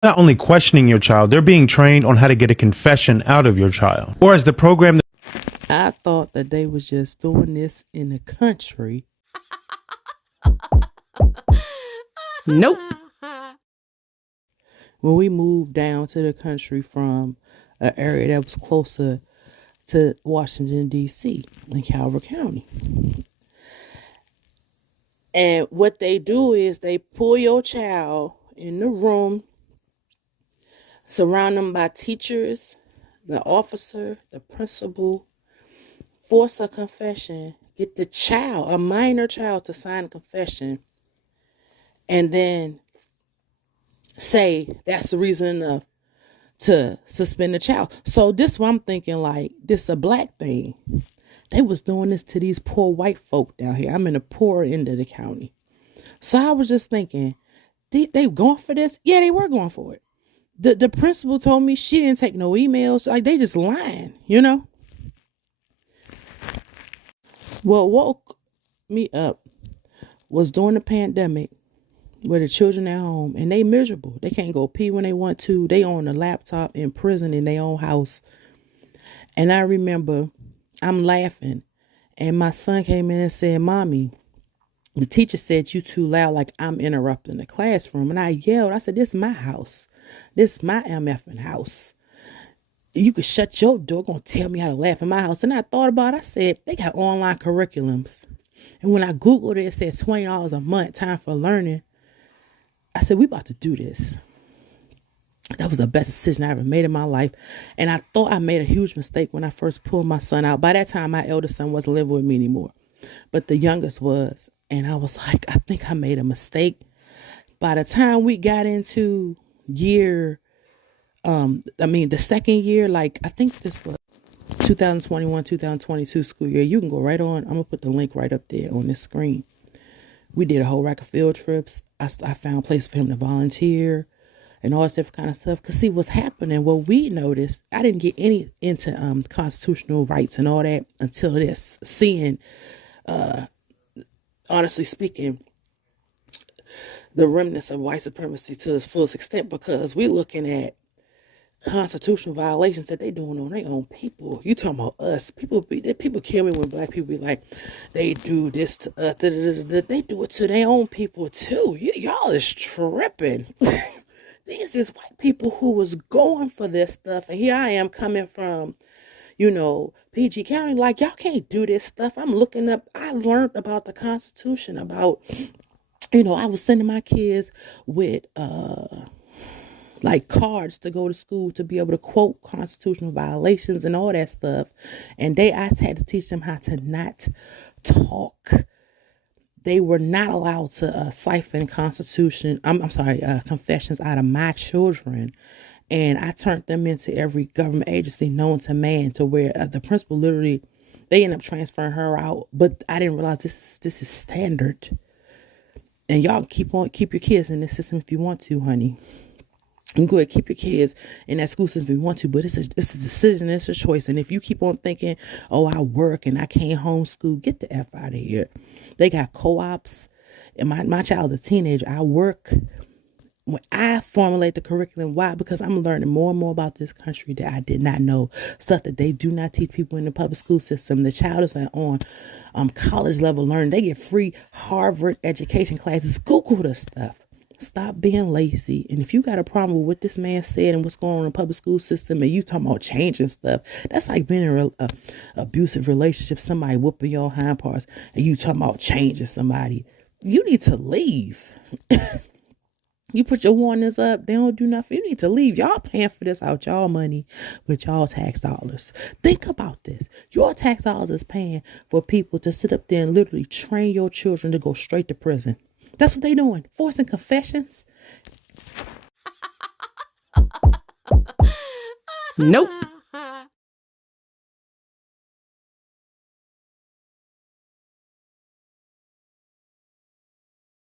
Not only questioning your child, they're being trained on how to get a confession out of your child. Or as the program I thought that they was just doing this in the country. Nope. When we moved down to the country from an area that was closer to Washington, D.C. in Calvert County. And what they do is they pull your child in the room, surround them by teachers, the officer, the principal, force a confession, get the child, a minor child, to sign a confession, and then say that's the reason enough to suspend the child. So this what I'm thinking, like, this a black thing. They was doing this to these poor white folk down here. I'm in the poor end of the county. So I was just thinking, they going for this? Yeah, they were going for it. The principal told me she didn't take no emails. Like, they just lying, you know? What woke me up was during the pandemic where the children at home and they miserable. They can't go pee when they want to. They on a laptop in prison in their own house. And I remember I'm laughing and my son came in and said, "Mommy, the teacher said you too loud, like I'm interrupting the classroom." And I yelled, I said, "This is my house. This is my MFing house. You could shut your door, gonna tell me how to laugh in my house." And I thought about it. I said, they got online curriculums. And when I Googled it, it said $20 a month, time for learning. I said, we about to do this. That was the best decision I ever made in my life. And I thought I made a huge mistake when I first pulled my son out. By that time, my eldest son wasn't living with me anymore, but the youngest was. And I was like, I think I made a mistake. By the time we got into the second year, like I think this was 2021, 2022 school year. You can go right on. I'm going to put the link right up there on this screen. We did a whole rack of field trips. I found places for him to volunteer and all this different kind of stuff. Because see, what's happening, what we noticed, I didn't get any into constitutional rights and all that until this. Seeing, honestly speaking, the remnants of white supremacy to its fullest extent, because we're looking at constitutional violations that they doing on their own people. You talking about us? People kill me when black people be like, they do this to us. They do it to their own people too. Y'all is tripping. These is white people who was going for this stuff, and here I am coming from, PG County. Like, y'all can't do this stuff. I'm looking up. I learned about the Constitution. About, I was sending my kids with like cards to go to school to be able to quote constitutional violations and all that stuff. And I had to teach them how to not talk. They were not allowed to siphon confessions out of my children. And I turned them into every government agency known to man, to where the principal literally, they ended up transferring her out. But I didn't realize this is standard. And y'all keep your kids in this system if you want to, honey. You can go ahead, keep your kids in that school system if you want to, but it's a decision, it's a choice. And if you keep on thinking, oh, I work and I can't homeschool, get the F out of here. They got co-ops, and my child's a teenager. I work. When I formulate the curriculum, why? Because I'm learning more and more about this country that I did not know. Stuff that they do not teach people in the public school system. The child is on college level learning. They get free Harvard education classes. Google the stuff. Stop being lazy. And if you got a problem with what this man said and what's going on in the public school system, and you talking about changing stuff, that's like being in an abusive relationship, somebody whooping your hind parts, and you talking about changing somebody. You need to leave. You put your warnings up, they don't do nothing. You need to leave. Y'all paying for this out y'all money with y'all tax dollars. Think about this. Your tax dollars is paying for people to sit up there and literally train your children to go straight to prison. That's what they doing. Forcing confessions. Nope.